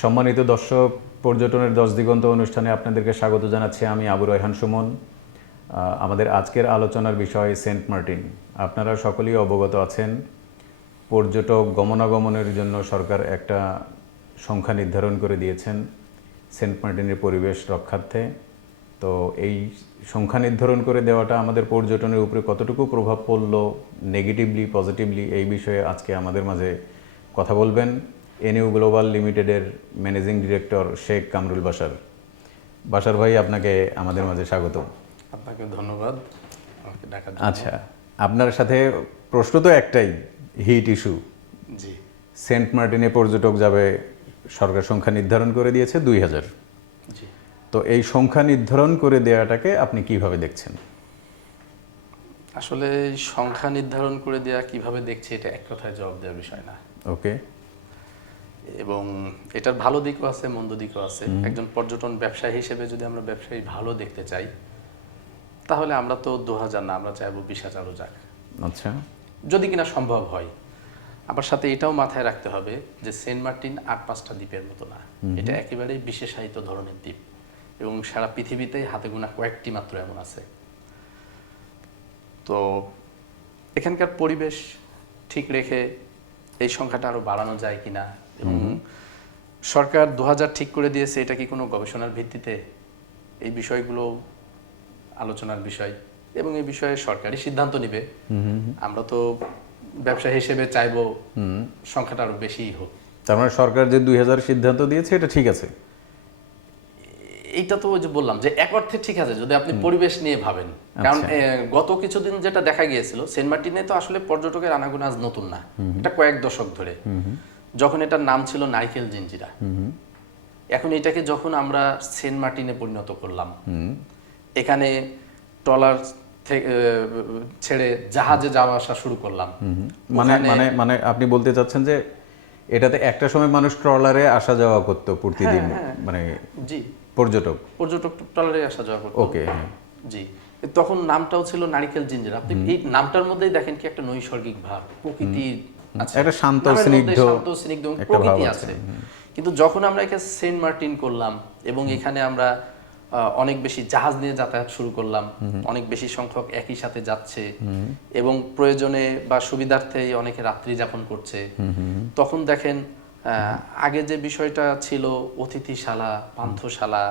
সম্মানিত দর্শক, পর্যটনের 10 দিগন্ত অনুষ্ঠানে আপনাদেরকে স্বাগত জানাচ্ছি। আমি আবু রায়হান সুমন। আমাদের আজকের আলোচনার বিষয় সেন্ট মার্টিন। আপনারা সকলেই অবগত আছেন, পর্যটক গমনাগমনের জন্য সরকার একটা সংখ্যা নির্ধারণ করে দিয়েছেন সেন্ট মার্টিনের পরিবেশ রক্ষার্থে। তো এই সংখ্যা নির্ধারণ করে দেওয়াটা আমাদের পর্যটনের উপরে কতটুকু প্রভাব পড়লো, নেগেটিভলি পজিটিভলি, এই বিষয়ে আজকে আমাদের মাঝে কথা বলবেন এনইউ গ্লোবাল লিমিটেডের ম্যানেজিং ডিরেক্টর শেখ কামরুল বাশার। বাশার ভাই, আপনাকে আমাদের মাঝে স্বাগত। আপনাকে ধন্যবাদ আমাকে ডাকার জন্য। আচ্ছা, আপনার সাথে প্রশ্ন তো একটাই, হিট ইস্যু। জি সেন্ট মার্টিনে পর্যটক যাবে, সরকার সংখ্যা নির্ধারণ করে দিয়েছে 2000। জি তো এই সংখ্যা নির্ধারণ করে দেওয়াটাকে আপনি কিভাবে দেখছেন? আসলে এই সংখ্যা নির্ধারণ করে দেওয়া কিভাবে দেখছি, এটা এক কথায় জবাব দেওয়ার বিষয় না। ওকে। এবং এটার ভালো দিকও আছে, মন্দ দিকও আছে। একজন পর্যটন ব্যবসায়ী হিসেবে যদি আমরা ব্যবসায়ী ভালো দেখতে চাই, তাহলে আমরা তো 2000 না, আমরা চাইবো 20,000ও যাক, আচ্ছা। যদি কিনা সম্ভব হয়। আবার সাথে এটাও মাথায় রাখতে হবে যে সেন্ট মার্টিন 8-5টা দ্বীপের মতো না, এটা একেবারেই বিশেষায়িত ধরনের দ্বীপ এবং সারা পৃথিবীতেই হাতে গোনা কয়েকটি মাত্র এমন আছে। তো এখানকার পরিবেশ ঠিক রেখে এই সংখ্যাটা আরো বাড়ানো যায় কিনা, এবং সরকার 2000 ঠিক করে দিয়েছে, এটা কি কোনো গবেষণার ভিত্তিতে, এই বিষয়গুলো আলোচনার বিষয় এবং এই বিষয়ে সরকারি সিদ্ধান্ত নিবে। আমরা তো ব্যবসা হিসেবে চাইবো সংখ্যাটা আরো বেশি হোক। তার মানে সরকার যে 2000 সিদ্ধান্ত দিয়েছে এটা ঠিক আছে? এইটা তো ওই যে বললাম যে এক অর্থে ঠিক আছে যদি আপনি পরিবেশ নিয়ে ভাবেন। কারণ গত কিছুদিন যেটা দেখা গিয়েছিল, সেন্ট মার্টিনে তো আসলে পর্যটকের আনাগোনা আজ নতুন না, এটা কয়েক দশক ধরে। যখন এটার নাম ছিল নারিকেল জিঞ্জিরা, এখন এটাকে যখন আমরা সেন্ট মার্টিনে পরিণত করলাম, এখানে ট্রলার ছেড়ে জাহাজে যাওয়া আসা শুরু করলাম। মানে মানে মানে আপনি বলতে চাচ্ছেন যে এটাতে একটা সময় মানুষ ট্রলারে আসা যাওয়া করতো প্রতিদিন, মানে জি পর্যটক ট্রলারে আসা যাওয়া করতো। ওকে। জি, তখন নামটাও ছিল নারিকেল জিঞ্জিরা। আপনি এই নামটার মধ্যেই দেখেন কি একটা নৈসর্গিক ভাব, প্রকৃতি আছে, একটা শান্ত স্নিগ্ধ প্রকৃতি আছে। কিন্তু যখন আমরা একে সেন্ট মার্টিন করলাম এবং এখানে আমরা অনেক বেশি জাহাজ নিয়ে যাতায়াত শুরু করলাম, অনেক বেশি সংখ্যক একই সাথে যাচ্ছে এবং প্রয়োজনে বা সুবিধার্থে অনেকে রাত্রি যাপন করছে, তখন দেখেন আগে যে বিষয়টা ছিল অতিথিশালা, পান্থশালা,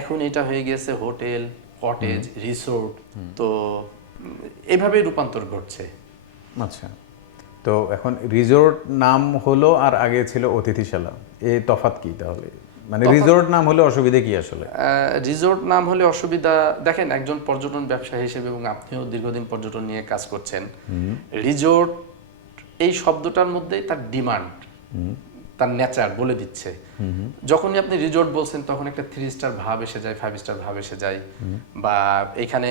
এখন এটা হয়ে গেছে হোটেল, কটেজ, রিসোর্ট। তো এভাবেই রূপান্তর ঘটছে। আচ্ছা, তো এখন রিসোর্ট নাম হলো আর আগে ছিল অতিথিশালা, এই তফাৎ কি তাহলে? মানে রিসোর্ট নাম হলে অসুবিধা কি আসলে? রিসোর্ট নাম হলে অসুবিধা, দেখেন একজন পর্যটন ব্যবসায়ী হিসেবে এবং আপনিও দীর্ঘদিন পর্যটন নিয়ে কাজ করছেন, রিসোর্ট এই শব্দটার মধ্যেই তার ডিমান্ড, তার নেচার বলে দিচ্ছে। যখনই আপনি রিসোর্ট বলছেন তখন একটা 3 স্টার ভাব এসে যায়, 5 স্টার ভাব এসে যায়, বা এখানে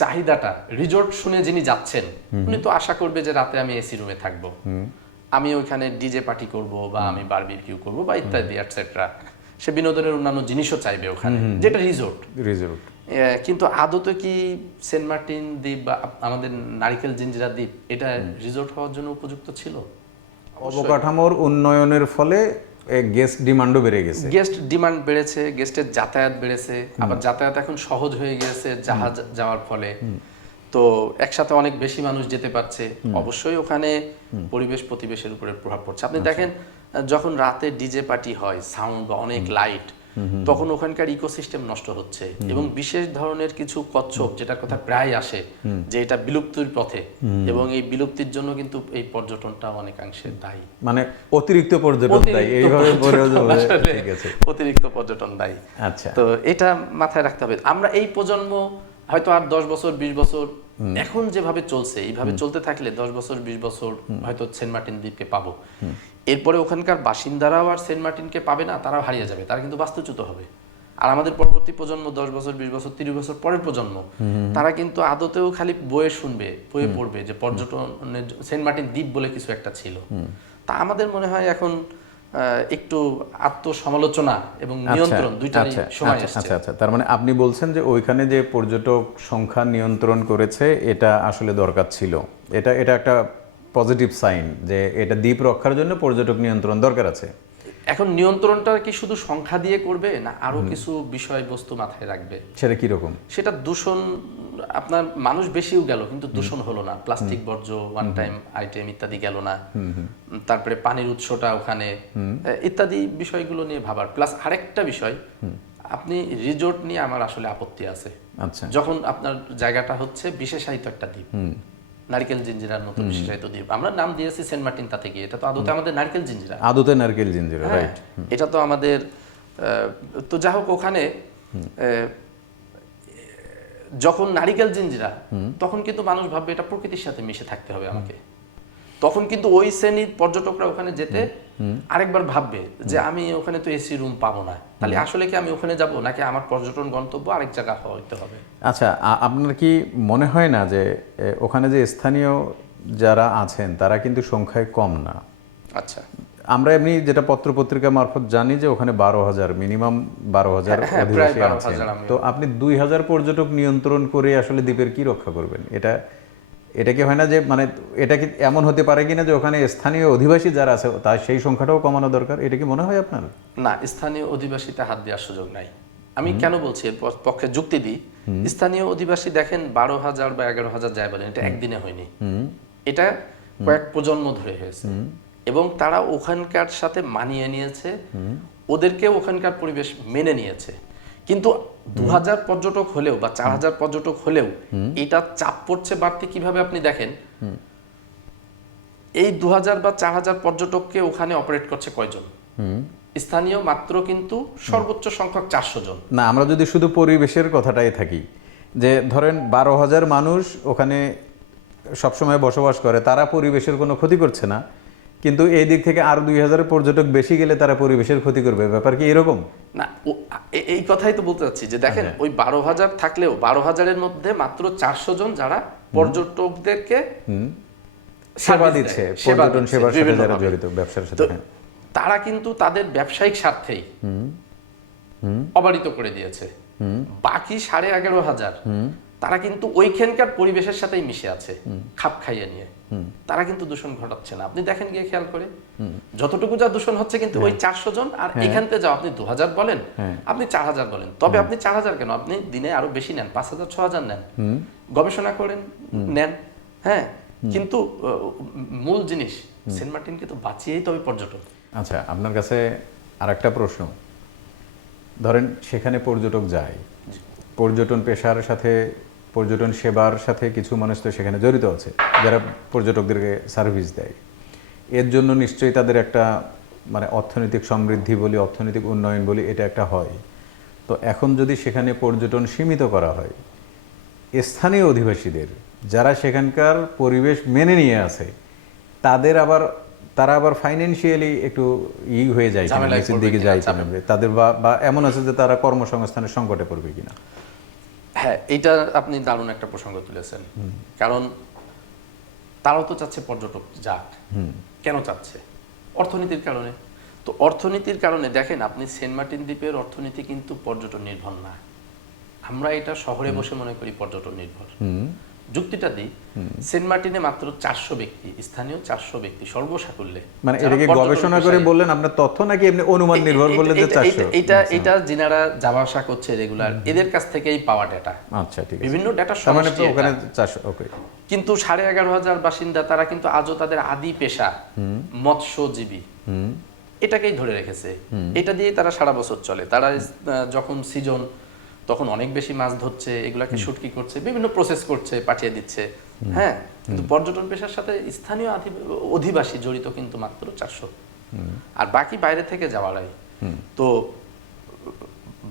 চাহিদাটা, রিসোর্ট শুনে যিনি যাচ্ছেন উনি তো আশা করবে যে রাতে আমি এসি রুমে থাকবো, আমি ওইখানে ডিজে পার্টি করব, বা আমি বারবিকিউ করব, বা ইত্যাদি এটসেট্রা। সে বিনোদনের অন্যান্য জিনিসও চাইবে ওখানে, যেটা রিসোর্ট। কিন্তু আদতে কি সেন্ট মার্টিন দ্বীপ বা আমাদের নারিকেল জিঞ্জিরা দ্বীপ এটা রিসোর্ট হওয়ার জন্য উপযুক্ত ছিল? অবকাঠামোর উন্নয়নের ফলে গেস্ট ডিমান্ডও বেড়ে গেছে, গেস্ট ডিমান্ড বেড়েছে, গেস্টের যাতায়াত বেড়েছে, আবার যাতায়াত এখন সহজ হয়ে গিয়েছে জাহাজ যাওয়ার ফলে। তো একসাথে অনেক বেশি মানুষ যেতে পারছে, অবশ্যই ওখানে পরিবেশ প্রতিবেশের উপরে প্রভাব পড়ছে। আপনি দেখেন যখন রাতে ডিজে পার্টি হয়, সাউন্ড বা অনেক লাইট, তখন ওখানকার ইকোসিস্টেম নষ্ট হচ্ছে এবং বিশেষ ধরনের কিছু কচ্ছপ, যেটার কথা প্রায় আসে যে এটা বিলুপ্তির পথে, এবং এই বিলুপ্তির জন্য কিন্তু এই পর্যটনটা অনেকাংশে দায়ী। মানে অতিরিক্ত পর্যটন দায়ী, এইভাবে বলে ঠিক আছে, অতিরিক্ত পর্যটন দায়ী। আচ্ছা, তো এটা মাথায় রাখতে হবে। আমরা এই প্রজন্ম হয়তো আর 10 বছর 20 বছর এখন যেভাবে চলছে, এইভাবে চলতে থাকলে 10 বছর 20 বছর হয়তো সেন্ট মার্টিন দ্বীপকে পাবো। এরপরে ওখানকার বাসিন্দারাও আর সেন্ট মার্টিনকে পাবে না, তারাও হারিয়ে যাবে, তারা কিন্তু বাস্তুচ্যুত হবে। আর আমাদের পরবর্তী প্রজন্ম 10 বছর 20 বছর 30 বছর পরের প্রজন্ম, তারা কিন্তু আদতেও খালি বইয়ে শুনবে, বইয়ে পড়বে যে পর্যটনের সেন্ট মার্টিন দ্বীপ বলে কিছু একটা ছিল। তা আমাদের মনে হয় এখন একটু আত্মসমালোচনা এবং নিয়ন্ত্রণ দুইটারই সময় আসছে। আচ্ছা আচ্ছা, তার মানে আপনি বলছেন যে ওইখানে যে পর্যটক সংখ্যা নিয়ন্ত্রণ করেছে এটা আসলে দরকার ছিল, এটা একটা পজিটিভ সাইন যে এটা দ্বীপ রক্ষার জন্য পর্যটক নিয়ন্ত্রণ দরকার আছে। এখন নিয়ন্ত্রণটা কি শুধু সংখ্যা দিয়ে করবে, না আরো কিছু বিষয়বস্তু মাথায় রাখবে? সেটা কিরকম? সেটা দূষণ, আপনার মানুষ বেশিও গেল কিন্তু দূষণ হলো না, প্লাস্টিক বর্জ্য, ওয়ান টাইম আইটেম ইত্যাদি গেল না, তারপরে পানির উৎসটা ওখানে ইত্যাদি বিষয়গুলো নিয়ে ভাবার। প্লাস আরেকটা বিষয়, আপনি রিজোর্ট নিয়ে আমার আসলে আপত্তি আছে। আচ্ছা, যখন আপনার জায়গাটা হচ্ছে বিশেষায়িত একটা দ্বীপ, নারকেল জিঞ্জিরার মতো বিশেষায়িত দ্বীপ, আমরা নাম দিয়েছি সেন্ট মার্টিন, তাতে গিয়ে এটা তো আদতে আমাদের নারকেল জিঞ্জিরা, আদতে নারকেল জিঞ্জিরা, হ্যাঁ, রাইট। এটা তো আমাদের তো যা হোক, ওখানে যখন নারিকেল জিঞ্জিরা, তখন কিন্তু মানুষ ভাববে এটা প্রকৃতির সাথে মিশে থাকতে হবে আমাকে। তখন কিন্তু ওই শ্রেণীর পর্যটকরা ওখানে যেতে আরেকবার ভাববে যে আমি ওখানে তো এসি রুম পাবো না, তাহলে আসলে কি আমি ওখানে যাব, নাকি আমার পর্যটন গন্তব্য আরেক জায়গা হইতে হবে? আচ্ছা, আপনার কি মনে হয় না যে ওখানে যে স্থানীয় যারা আছেন তারা কিন্তু সংখ্যায় কম না? আচ্ছা, আমরা এমনি যেটা পত্রপত্রিকা মারফত জানি যে ওখানে 12,000, মিনিমাম 12,000 অধিবাসী আছেন। তো আপনি 2,000 পর্যটক নিয়ন্ত্রণ করে আসলে দ্বীপের কি রক্ষা করবেন? এটা কি হয় না যে, মানে এটা কি এমন হতে পারে কিনা যে ওখানে স্থানীয় অধিবাসী যারা আছে তার সেই সংখ্যাটাও কমানো দরকার? এটা কি মনে হয় আপনার? না, স্থানীয় অধিবাসীতে হাত দেওয়ার সুযোগ নাই। আমি কেন বলছি, এর পক্ষে যুক্তি দিই। স্থানীয় অধিবাসী দেখেন 12,000 বা 11,000 যায় বলেন, এটা একদিনে হয়নি, এটা কয়েক প্রজন্ম ধরে হয়েছে, এবং তারা ওখানকার সাথে মানিয়ে নিয়েছে, ওদেরকে ওখানকার পরিবেশ মেনে নিয়েছে। কিন্তু 2,000 পর্যটক হলেও বা 4,000 পর্যটক হলেও এটা চাপ পড়ছে বাড়তে কিভাবে আপনি দেখেন। এই 2,000 বা 4,000 পর্যটককে ওখানে অপারেট করছে কয়জন? স্থানীয় মাত্র কিন্তু সর্বোচ্চ সংখ্যক 400 জন। না, আমরা যদি শুধু পরিবেশের কথাটাই থাকি, যে ধরেন 12,000 মানুষ ওখানে সবসময় বসবাস করে, তারা পরিবেশের কোনো ক্ষতি করছে না, কিন্তু এই দিক থেকে আর 2,000 পর্যটক বেশি গেলে তারা পরিবেশের ক্ষতি করবে, ব্যাপার কি এরকম? না, এই কথাই তো বলতে চাচ্ছি যে দেখেন, ওই 12,000 থাকলেও 12,000-এর মধ্যে মাত্র 400 জন যারা পর্যটকদেরকে সেবা দিচ্ছে, পর্যটন সেবার সাথে যারা জড়িত, ব্যবসার সাথে। তারা কিন্তু তাদের ব্যবসায়িক স্বার্থেই অবারিত করে দিয়েছে। বাকি 11,500 তারা কিন্তু ওইখানকার পরিবেশের সাথেই মিশে আছে, খাপ খাইয়ে নিয়ে। তারা কিন্তু দূষণ ঘটাচ্ছে না, আপনি দেখেন গিয়ে খেয়াল করে। যতটুকু যা দূষণ হচ্ছে কিন্তু ওই 400 জন, আর এখান থেকে যাও আপনি 2,000 বলেন, আপনি 4,000 বলেন, তবে আপনি 4,000 কেন, আপনি দিনে আরো বেশি নেন, 5,000 6,000 নেন, গবেষণা করেন, নেন, হ্যাঁ, কিন্তু মূল জিনিস সেন্ট মার্টিনকে তো বাঁচিয়েই তবে পর্যটন। আচ্ছা, আপনার কাছে আরেকটা প্রশ্ন, ধরেন সেখানে পর্যটক যায়, পর্যটন পেশার সাথে, পর্যটন সেবার সাথে কিছু মানুষ তো সেখানে জড়িত আছে যারা পর্যটকদেরকে সার্ভিস দেয়। এর জন্য নিশ্চয়ই তাদের একটা, মানে অর্থনৈতিক সমৃদ্ধি বলি, অর্থনৈতিক উন্নয়ন বলি, এটা একটা হয়। তো এখন যদি সেখানে পর্যটন সীমিত করা হয়, স্থানীয় অধিবাসীদের যারা সেখানকার পরিবেশ মেনে নিয়ে আছে, তারা আবার ফাইন্যান্সিয়ালি একটু হয়ে যায় কিনা, নিচের দিকে যায় কিনা, তাদের বা এমন আছে যে তারা কর্মসংস্থানের সংকটে পড়বে কিনা? হ্যাঁ, এটা আপনি দারুণ একটা প্রসঙ্গ তুলেছেন। কারণ তারাও তো চাচ্ছে পর্যটক যাক। কেন চাচ্ছে? অর্থনীতির কারণে। তো অর্থনীতির কারণে দেখেন, আপনি সেন্ট মার্টিন দ্বীপের অর্থনীতি কিন্তু পর্যটন নির্ভর না। আমরা এটা শহরে বসে মনে করি পর্যটন নির্ভর। যুক্তিটা দিই, সেন্ট মার্টিনে মাত্র 400 ব্যক্তি, স্থানীয় 400 ব্যক্তি সর্বসাকুল্যে। মানে এটাকে গবেষণা করে বললেন আপনার তথ্য, নাকি এমনি অনুমান নির্ভর বললেন যে 400? এটা যিনারা যাওয়া আসা করছে রেগুলার, এদের কাছ থেকেই পাওয়া ডেটা। আচ্ছা, ঠিক আছে, বিভিন্ন ডেটা মানে তো ওখানে 400। ওকে। কিন্তু 11,500 বাসিন্দা, তারা কিন্তু আজও তাদের আদি পেশা মৎস্যজীবী, এটাকেই ধরে রেখেছে। এটা দিয়ে তারা সারা বছর চলে। তারা যখন সিজন, তখন অনেক বেশি মাছ ধরছে, এগুলাকে শুটকি করছে, বিভিন্ন প্রসেস করছে, পাঠিয়ে দিচ্ছে। হ্যাঁ, কিন্তু পর্যটন পেশার সাথে স্থানীয় অধিবাসী জড়িত কিন্তু মাত্র 400, আর বাকি বাইরে থেকে যাওয়ারাই। তো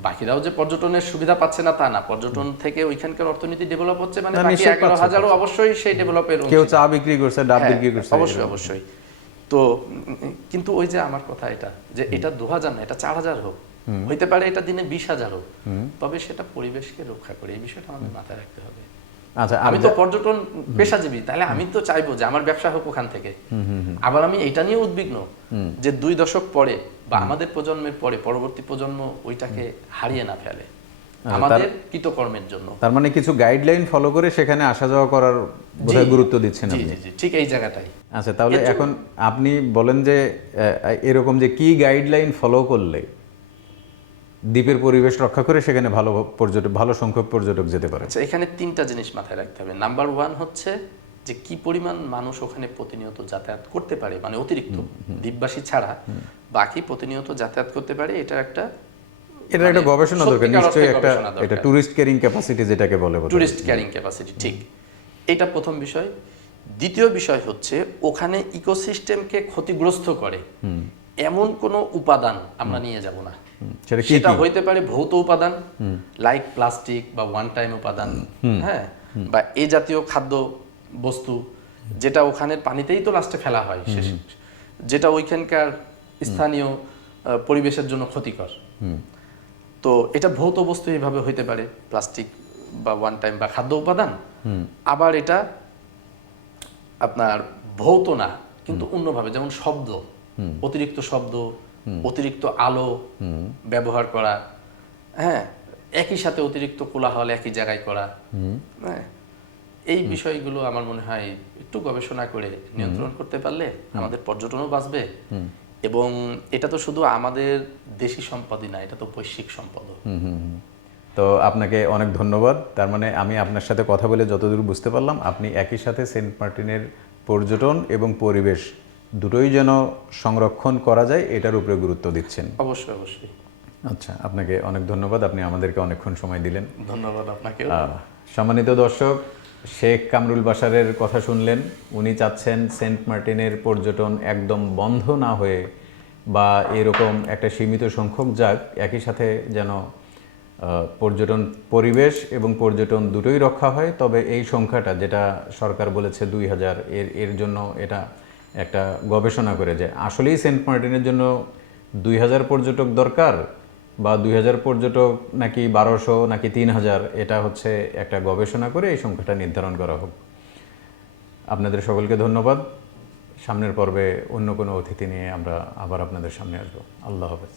বাকিরাও যে পর্যটনের সুবিধা পাচ্ছে না তা না, পর্যটন থেকে ওইখানকার অর্থনীতি ডেভেলপ হচ্ছে, মানে বাকি 11,000 অবশ্যই সেই ডেভেলপের। কেউ চা বিক্রি করছে, ডাব বিক্রি করছে, অবশ্যই অবশ্যই। তো কিন্তু ওই যে আমার কথা, এটা যে এটা 2,000 না, এটা 4,000 হোক, হইতে পারে এটা দিনে 20,000 হোক, তবে সেটা পরিবেশকে রক্ষা করে, এই বিষয়টা আমাদের মাথায় রাখতে হবে। আচ্ছা, আমি তো পর্যটন পেশাজীবী, তাহলে আমি তো চাইবো যে আমার ব্যবসা হোক ওখান থেকে। আবার আমি এটা নিয়ে উদ্বিগ্ন যে 2 দশক পরে বা আমাদের প্রজন্মের পরে পরবর্তী প্রজন্ম ওইটাকে হারিয়ে না ফেলে। আমাদের কৃতকর্মের জন্য। তার মানে কিছু গাইডলাইন ফলো করে সেখানে আসা যাওয়া করার বোধহয় গুরুত্ব দিচ্ছেন জি আপনি। জি জি, ঠিক এই জায়গাটাই। আচ্ছা, তাহলে এখন আপনি বলেন যে এরকম যে কি গাইডলাইন ফলো করলে দ্বীপের পরিবেশ রক্ষা করে সেখানে ভালো সংখ্যক পর্যটক যেতে পারে। আচ্ছা, এখানে 3টা জিনিস মাথায় রাখতে হবে। নাম্বার 1 হচ্ছে যে কি পরিমাণ মানুষ ওখানে প্রতিনিয়ত যাতায়াত করতে পারে, মানে অতিরিক্ত দ্বীপবাসী ছাড়া বাকি প্রতিনিয়ত যাতায়াত করতে পারে, এটা একটা গবেষণা দরকার নিশ্চয়ই, একটা গবেষণা দরকার। এটা টুরিস্ট ক্যারিং ক্যাপাসিটি যেটাকে বলে টুরিস্ট ক্যারিং ক্যাপাসিটি, ঠিক। এটা প্রথম বিষয়। দ্বিতীয় বিষয় হচ্ছে ওখানে ইকোসিস্টেমকে ক্ষতিগ্রস্ত করে এমন কোনো উপাদান আমরা নিয়ে যাব না। সেটা হইতে পারে ভৌত উপাদান, লাইক প্লাস্টিক বা ওয়ান টাইম উপাদান, হ্যাঁ, বা এই জাতীয় খাদ্য বস্তু যেটা ওখানের পানিতেই তো লাস্টে ফেলা হয়, যেটা ওইখানকার স্থানীয় পরিবেশের জন্য ক্ষতিকর। তো এটা ভৌত বস্তু এইভাবে হইতে পারে, প্লাস্টিক বা ওয়ান টাইম বা খাদ্য উপাদান। আবার এটা আপনার ভৌত না, কিন্তু অন্যভাবে, যেমন শব্দ, অতিরিক্ত শব্দ, অতিরিক্ত আলো ব্যবহার করা, হ্যাঁ, একই সাথে অতিরিক্ত কোলাহল একই জায়গায় করা, হ্যাঁ, এই বিষয়গুলো আমার মনে হয় একটু গবেষণা করে নিয়ন্ত্রণ করতে পারলে আমাদের পর্যটনও বাঁচবে। এবং এটা তো শুধু আমাদের দেশি সম্পদই না, এটা তো বৈশ্বিক সম্পদ। তো আপনাকে অনেক ধন্যবাদ। তার মানে আমি আপনার সাথে কথা বলে যতদূর বুঝতে পারলাম, আপনি একই সাথে সেন্ট মার্টিনের পর্যটন এবং পরিবেশ দুটোই যেন সংরক্ষণ করা যায় এটার উপরে গুরুত্ব দিচ্ছেন। অবশ্যই অবশ্যই। আচ্ছা, আপনাকে অনেক ধন্যবাদ, আপনি আমাদেরকে অনেকক্ষণ সময় দিলেন। ধন্যবাদ আপনাকে। সম্মানিত দর্শক, শেখ কামরুল বাশারের কথা শুনলেন। উনি চাচ্ছেন সেন্ট মার্টিনের পর্যটন একদম বন্ধ না হয়ে বা এরকম একটা সীমিত সংখ্যক যাক, একই সাথে যেন পর্যটন পরিবেশ এবং পর্যটন দুটোই রক্ষা হয়। তবে এই সংখ্যাটা যেটা সরকার বলেছে 2000, এর জন্য এটা একটা গবেষণা করে যে আসলেই সেন্ট মার্টিনের জন্য 2000 পর্যটক দরকার বা 2000 পর্যটক নাকি 1200 নাকি 3000, এটা হচ্ছে একটা গবেষণা করে এই সংখ্যাটা নির্ধারণ করা হোক। আপনাদের সকলকে ধন্যবাদ। সামনের পর্বে অন্য কোনো অতিথি নিয়ে আমরা আবার আপনাদের সামনে আসবো। আল্লাহ হাফেজ।